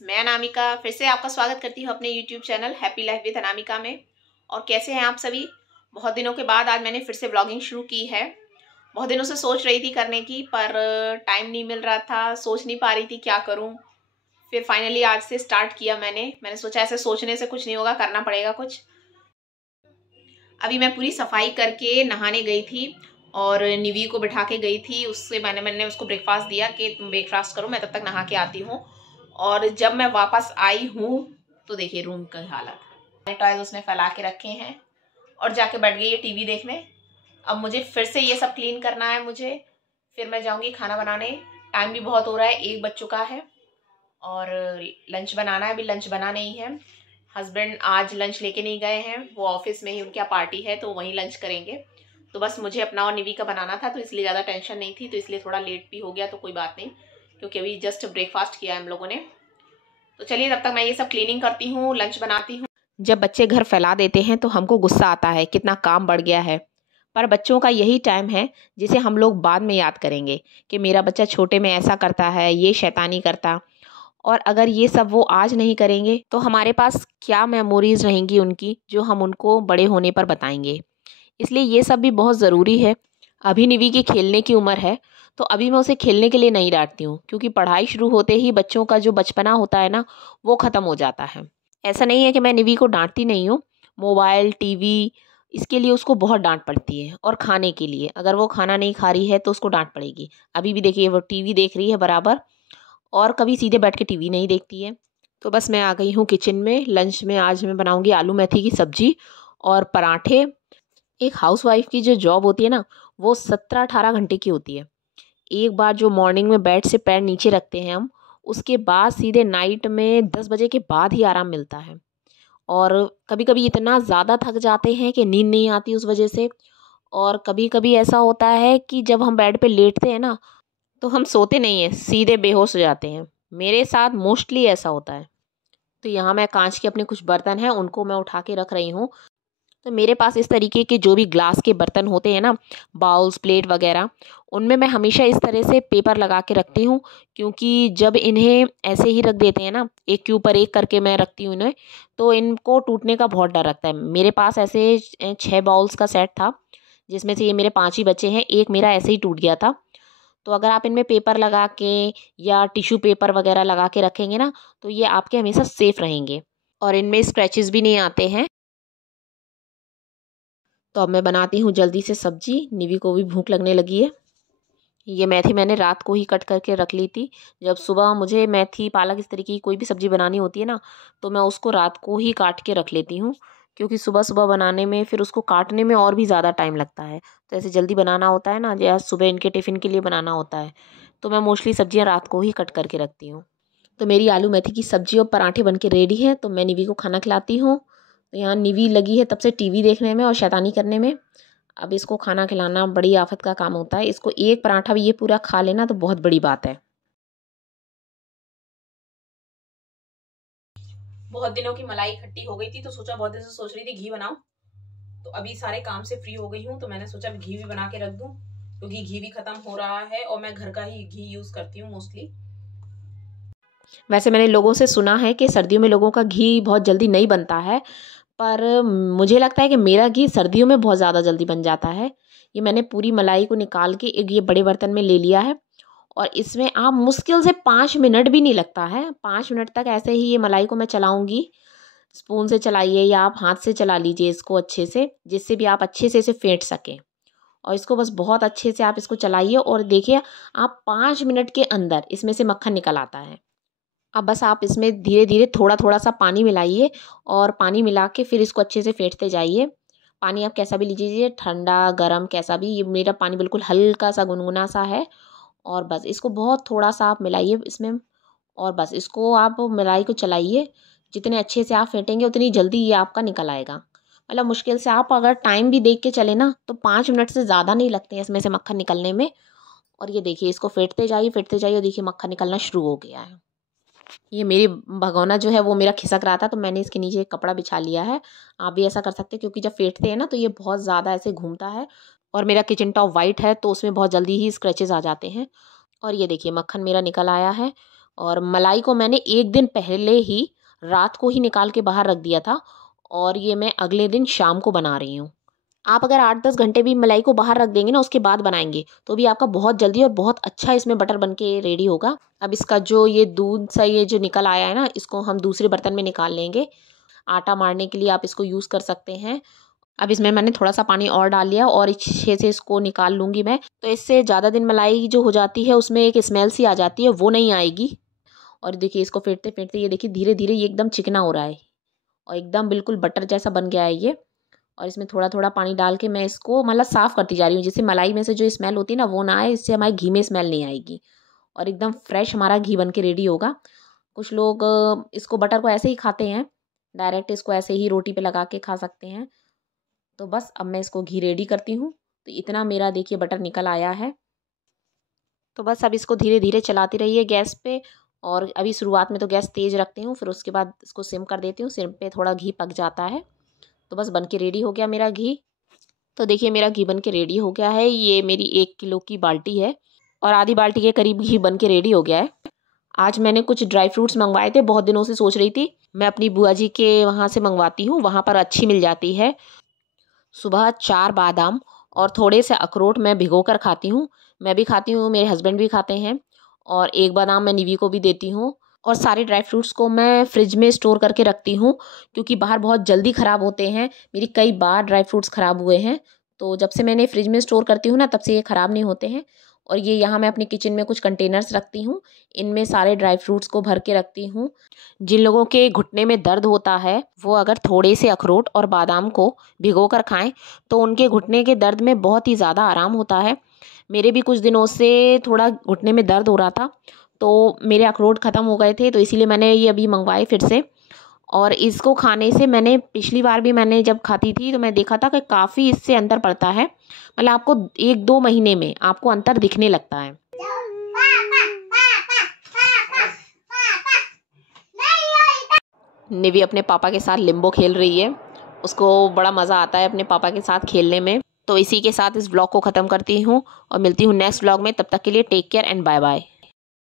मैं अनामिका फिर से आपका स्वागत करती हूँ अपने YouTube channel happy life with Anamika में। और कैसे हैं आप सभी? बहुत दिनों के बाद आज मैंने फिर से व्लॉगिंग शुरू की है। बहुत दिनों से सोच रही थी करने की, पर टाइम नहीं मिल रहा था, सोच नहीं पा रही थी क्या करूँ। फिर फाइनली आज से स्टार्ट किया मैंने सोचा ऐसे सोचने से कुछ नहीं होगा, करना पड़ेगा कुछ। अभी मैं पूरी सफाई करके नहाने गई थी और निवी को बिठा के गई थी। उससे मैंने उसको ब्रेकफास्ट दिया कि तुम ब्रेकफास्ट करो, मैं तब तक नहा के आती हूँ। और जब मैं वापस आई हूँ तो देखिए रूम की हालत, टॉयज उसने फैला के रखे हैं और जाके बैठ गई है टीवी देखने। अब मुझे फिर से ये सब क्लीन करना है मुझे, फिर मैं जाऊँगी खाना बनाने। टाइम भी बहुत हो रहा है, 1 बज चुका है और लंच बनाना है। अभी लंच बना नहीं है, हस्बैंड आज लंच लेके नहीं गए हैं, वो ऑफिस में ही उनकी पार्टी है तो वहीं लंच करेंगे। तो बस मुझे अपना और निवी का बनाना था, तो इसलिए ज़्यादा टेंशन नहीं थी, तो इसलिए थोड़ा लेट भी हो गया तो कोई बात नहीं, क्योंकि अभी जस्ट ब्रेकफास्ट किया है हम लोगों ने। तो चलिए तब तक मैं ये सब क्लीनिंग करती हूँ, लंच बनाती हूँ। जब बच्चे घर फैला देते हैं तो हमको गुस्सा आता है, कितना काम बढ़ गया है। पर बच्चों का यही टाइम है जिसे हम लोग बाद में याद करेंगे कि मेरा बच्चा छोटे में ऐसा करता है, ये शैतानी करता। और अगर ये सब वो आज नहीं करेंगे तो हमारे पास क्या मेमोरीज रहेंगी उनकी, जो हम उनको बड़े होने पर बताएंगे। इसलिए ये सब भी बहुत ज़रूरी है। अभी निवी की खेलने की उम्र है, तो अभी मैं उसे खेलने के लिए नहीं डांटती हूँ, क्योंकि पढ़ाई शुरू होते ही बच्चों का जो बचपना होता है ना, वो ख़त्म हो जाता है। ऐसा नहीं है कि मैं निवी को डांटती नहीं हूँ। मोबाइल, टीवी, इसके लिए उसको बहुत डांट पड़ती है। और खाने के लिए, अगर वो खाना नहीं खा रही है तो उसको डांट पड़ेगी। अभी भी देखिए वो टीवी देख रही है बराबर, और कभी सीधे बैठ के टीवी नहीं देखती है। तो बस मैं आ गई हूँ किचन में। लंच में आज मैं बनाऊँगी आलू मेथी की सब्जी और पराठे। एक हाउसवाइफ की जो जॉब होती है ना, वो 17-18 घंटे की होती है। एक बार जो मॉर्निंग में बेड से पैर नीचे रखते हैं हम, उसके बाद सीधे नाइट में 10 बजे के बाद ही आराम मिलता है। और कभी कभी इतना ज़्यादा थक जाते हैं कि नींद नहीं आती उस वजह से। और कभी कभी ऐसा होता है कि जब हम बेड पे लेटते हैं ना, तो हम सोते नहीं हैं, सीधे बेहोश हो जाते हैं। मेरे साथ मोस्टली ऐसा होता है। तो यहाँ मैं कांच के अपने कुछ बर्तन हैं, उनको मैं उठा के रख रही हूँ। तो मेरे पास इस तरीके के जो भी ग्लास के बर्तन होते हैं ना, बाउल्स, प्लेट वगैरह, उनमें मैं हमेशा इस तरह से पेपर लगा के रखती हूँ। क्योंकि जब इन्हें ऐसे ही रख देते हैं ना, एक के ऊपर एक करके मैं रखती हूँ इन्हें, तो इनको टूटने का बहुत डर लगता है। मेरे पास ऐसे 6 बाउल्स का सेट था, जिसमें से ये मेरे 5 ही बचे हैं, एक मेरा ऐसे ही टूट गया था। तो अगर आप इनमें पेपर लगा के या टिश्यू पेपर वगैरह लगा के रखेंगे ना, तो ये आपके हमेशा सेफ रहेंगे और इनमें स्क्रैचेस भी नहीं आते हैं। तो अब मैं बनाती हूँ जल्दी से सब्जी, निवी को भी भूख लगने लगी है। ये मेथी मैंने रात को ही कट करके रख ली थी। जब सुबह मुझे मेथी, पालक, इस तरीके की कोई भी सब्ज़ी बनानी होती है ना, तो मैं उसको रात को ही काट के रख लेती हूँ। क्योंकि सुबह सुबह बनाने में, फिर उसको काटने में और भी ज़्यादा टाइम लगता है। तो ऐसे जल्दी बनाना होता है ना, या सुबह इनके टिफ़िन के लिए बनाना होता है, तो मैं मोस्टली सब्ज़ियाँ रात को ही कट करके रखती हूँ। तो मेरी आलू मेथी की सब्ज़ी और पराठे बन के रेडी हैं, तो मैं निवी को खाना खिलाती हूँ। तो यहाँ निवी लगी है तब से टीवी देखने में और शैतानी करने में। अब इसको खाना खिलाना बड़ी आफत का काम होता है। इसको एक पराठा भी ये पूरा खा लेना तो बहुत बड़ी बात है। बहुत दिनों की मलाई इकट्ठी हो गई थी, तो सोचा, बहुत दिन से सोच रही थी घी बनाऊं। तो अभी सारे काम से फ्री हो गई हूँ, तो मैंने सोचा घी भी बना के रख दूं, क्योंकि घी भी खत्म हो रहा है और मैं घर का ही घी यूज करती हूँ मोस्टली। वैसे मैंने लोगों से सुना है कि सर्दियों में लोगों का घी बहुत जल्दी नहीं बनता है, पर मुझे लगता है कि मेरा घी सर्दियों में बहुत ज़्यादा जल्दी बन जाता है। ये मैंने पूरी मलाई को निकाल के एक ये बड़े बर्तन में ले लिया है, और इसमें आप मुश्किल से 5 मिनट भी नहीं लगता है, 5 मिनट तक ऐसे ही ये मलाई को मैं चलाऊंगी। स्पून से चलाइए या आप हाथ से चला लीजिए इसको अच्छे से, जिससे भी आप अच्छे से इसे फेंट सकें। और इसको बस बहुत अच्छे से आप इसको चलाइए और देखिए, आप 5 मिनट के अंदर इसमें से मक्खन निकल आता है। अब बस आप इसमें धीरे धीरे थोड़ा थोड़ा सा पानी मिलाइए, और पानी मिला के फिर इसको अच्छे से फेंटते जाइए। पानी आप कैसा भी लीजिए, ठंडा, गर्म, कैसा भी। ये मेरा पानी बिल्कुल हल्का सा गुनगुना सा है। और बस इसको बहुत थोड़ा सा आप मिलाइए इसमें, और बस इसको आप मलाई को चलाइए। जितने अच्छे से आप फेंटेंगे उतनी जल्दी ये आपका निकल आएगा। मतलब मुश्किल से आप अगर टाइम भी देख के चले ना, तो 5 मिनट से ज़्यादा नहीं लगते हैं इसमें से मक्खन निकलने में। और ये देखिए, इसको फेंटते जाइए और देखिए मक्खन निकलना शुरू हो गया है। ये मेरी भगोना जो है वो मेरा खिसक रहा था, तो मैंने इसके नीचे एक कपड़ा बिछा लिया है। आप भी ऐसा कर सकते हैं, क्योंकि जब फेंटते हैं ना तो ये बहुत ज़्यादा ऐसे घूमता है। और मेरा किचन टॉप वाइट है, तो उसमें बहुत जल्दी ही स्क्रैचेस आ जाते हैं। और ये देखिए मक्खन मेरा निकल आया है। और मलाई को मैंने एक दिन पहले ही रात को ही निकाल के बाहर रख दिया था और ये मैं अगले दिन शाम को बना रही हूँ। आप अगर 8-10 घंटे भी मलाई को बाहर रख देंगे ना, उसके बाद बनाएंगे तो भी आपका बहुत जल्दी और बहुत अच्छा इसमें बटर बन के रेडी होगा। अब इसका जो ये दूध सा ये जो निकल आया है ना, इसको हम दूसरे बर्तन में निकाल लेंगे। आटा मारने के लिए आप इसको यूज़ कर सकते हैं। अब इसमें मैंने थोड़ा सा पानी और डाल लिया और अच्छे से इसको निकाल लूँगी मैं। तो इससे ज़्यादा दिन मलाई जो हो जाती है उसमें एक स्मेल सी आ जाती है, वो नहीं आएगी। और देखिए इसको फेंटते फेंटते ये देखिए धीरे धीरे ये एकदम चिकना हो रहा है और एकदम बिल्कुल बटर जैसा बन गया है ये। और इसमें थोड़ा थोड़ा पानी डाल के मैं इसको मतलब साफ़ करती जा रही हूँ, जिससे मलाई में से जो स्मेल होती है ना वो ना आए, इससे हमारे घी में स्मेल नहीं आएगी और एकदम फ्रेश हमारा घी बन के रेडी होगा। कुछ लोग इसको बटर को ऐसे ही खाते हैं, डायरेक्ट इसको ऐसे ही रोटी पे लगा के खा सकते हैं। तो बस अब मैं इसको घी रेडी करती हूँ। तो इतना मेरा देखिए बटर निकल आया है। तो बस अब इसको धीरे धीरे चलाती रहिए गैस पे। और अभी शुरुआत में तो गैस तेज़ रखती हूँ, फिर उसके बाद इसको सिम कर देती हूँ। सिम पे थोड़ा घी पक जाता है तो बस बन के रेडी हो गया मेरा घी। तो देखिए मेरा घी बन के रेडी हो गया है। ये मेरी 1 किलो की बाल्टी है और आधी बाल्टी के करीब घी बन के रेडी हो गया है। आज मैंने कुछ ड्राई फ्रूट्स मंगवाए थे, बहुत दिनों से सोच रही थी मैं अपनी बुआ जी के वहाँ से मंगवाती हूँ, वहाँ पर अच्छी मिल जाती है। सुबह 4 बादाम और थोड़े से अखरोट मैं भिगो कर खाती हूँ। मैं भी खाती हूँ, मेरे हस्बैंड भी खाते हैं और 1 बादाम मैं निवी को भी देती हूँ। और सारे ड्राई फ्रूट्स को मैं फ्रिज में स्टोर करके रखती हूँ क्योंकि बाहर बहुत जल्दी ख़राब होते हैं। मेरी कई बार ड्राई फ्रूट्स ख़राब हुए हैं, तो जब से मैंने फ्रिज में स्टोर करती हूँ ना तब से ये ख़राब नहीं होते हैं। और ये यहाँ मैं अपने किचन में कुछ कंटेनर्स रखती हूँ, इनमें सारे ड्राई फ्रूट्स को भर के रखती हूँ। जिन लोगों के घुटने में दर्द होता है वो अगर थोड़े से अखरोट और बादाम को भिगो कर खाएं तो उनके घुटने के दर्द में बहुत ही ज़्यादा आराम होता है। मेरे भी कुछ दिनों से थोड़ा घुटने में दर्द हो रहा था, तो मेरे अखरोट ख़त्म हो गए थे, तो इसीलिए मैंने ये अभी मंगवाए फिर से। और इसको खाने से मैंने पिछली बार भी मैंने जब खाती थी तो मैं देखा था कि काफ़ी इससे अंतर पड़ता है। मतलब आपको 1-2 महीने में आपको अंतर दिखने लगता है। निवी अपने पापा के साथ लिम्बो खेल रही है, उसको बड़ा मज़ा आता है अपने पापा के साथ खेलने में। तो इसी के साथ इस व्लॉग को ख़त्म करती हूँ और मिलती हूँ नेक्स्ट व्लॉग में। तब तक के लिए take care and bye bye.